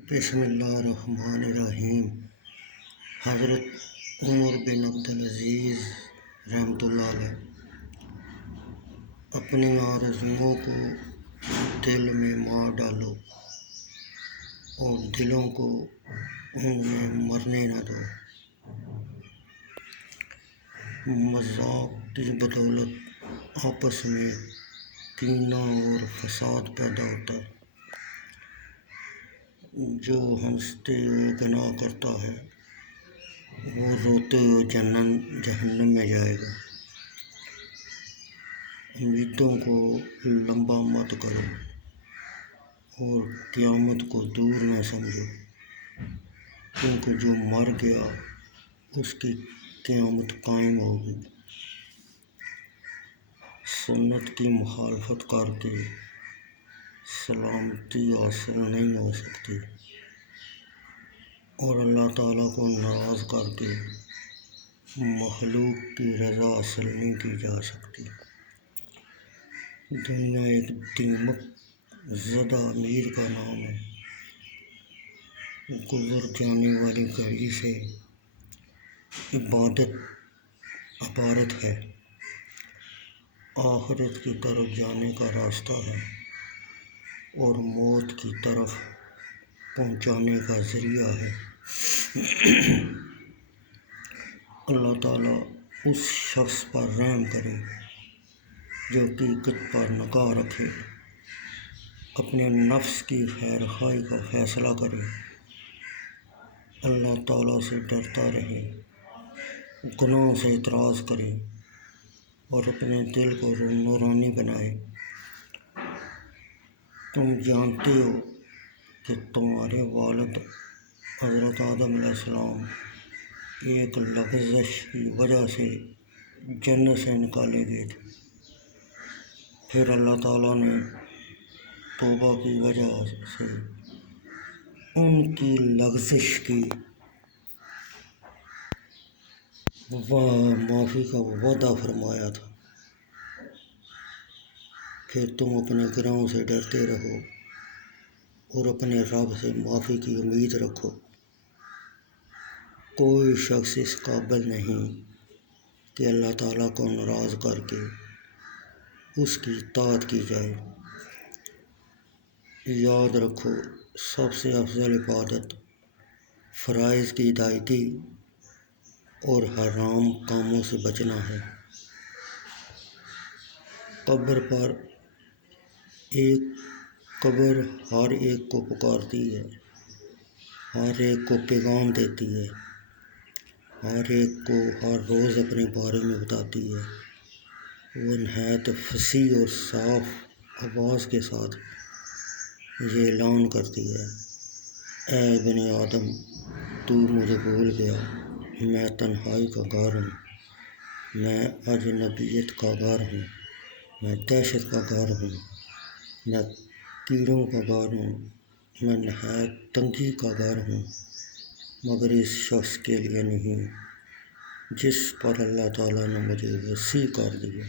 بسم اللہ الرحمن الرحیم۔ حضرت عمر بن عبدالعزیز رحمۃ اللہ علیہ اپنی آرزوؤں کو دل میں مار ڈالو اور دلوں کو ان میں مرنے نہ دو۔ مذاق کی بدولت آپس میں کینہ اور فساد پیدا ہوتا ہے۔ جو ہنستے ہوئے گناہ کرتا ہے وہ روتے ہوئے جہنم میں جائے گا۔ امیدوں کو لمبا مت کرو اور قیامت کو دور نہ سمجھو، کیونکہ جو مر گیا اس کی قیامت قائم ہوگی۔ سنت کی مخالفت کر کے سلامتی حاصل نہیں ہو سکتی اور اللہ تعالیٰ کو ناراض کر کے مخلوق کی رضا حاصل نہیں کی جا سکتی۔ دنیا ایک دیمک زدہ امیر کا نام ہے۔ گزر جانے والی گھڑی سے عبادت عبارت ہے، آخرت کی طرف جانے کا راستہ ہے اور موت کی طرف پہنچانے کا ذریعہ ہے۔ اللہ تعالیٰ اس شخص پر رحم کرے جو حقیقت پر نگاہ رکھے، اپنے نفس کی خیر خواہی کا فیصلہ کرے، اللہ تعالیٰ سے ڈرتا رہے، گناہ سے اعراض کرے اور اپنے دل کو نورانی بنائے۔ تم جانتے ہو کہ تمہارے والد حضرت آدم علیہ السلام ایک لغزش کی وجہ سے جنت سے نکالے گئے تھے، پھر اللہ تعالیٰ نے توبہ کی وجہ سے ان کی لغزش کی معافی کا وعدہ فرمایا تھا کہ تم اپنے گناہوں سے ڈرتے رہو اور اپنے رب سے معافی کی امید رکھو۔ کوئی شخص اس قابل نہیں کہ اللہ تعالیٰ کو ناراض کر کے اس کی اطاعت کی جائے۔ یاد رکھو، سب سے افضل عبادت فرائض کی ادائیگی اور حرام کاموں سے بچنا ہے۔ قبر ہر ایک کو پکارتی ہے، ہر ایک کو پیغام دیتی ہے، ہر ایک کو ہر روز اپنے بارے میں بتاتی ہے۔ وہ نہایت فصیح اور صاف آواز کے ساتھ یہ اعلان کرتی ہے: اے ابن آدم، تو مجھے بھول گیا، میں تنہائی کا گھر ہوں، میں اجنبیت کا گھر ہوں، میں دہشت کا گھر ہوں، میں کیڑوں کا گھر ہوں، میں نہایت تنگی کا گھر ہوں، مگر اس شخص کے لیے نہیں جس پر اللہ تعالیٰ نے مجھے وسیع کر دیا۔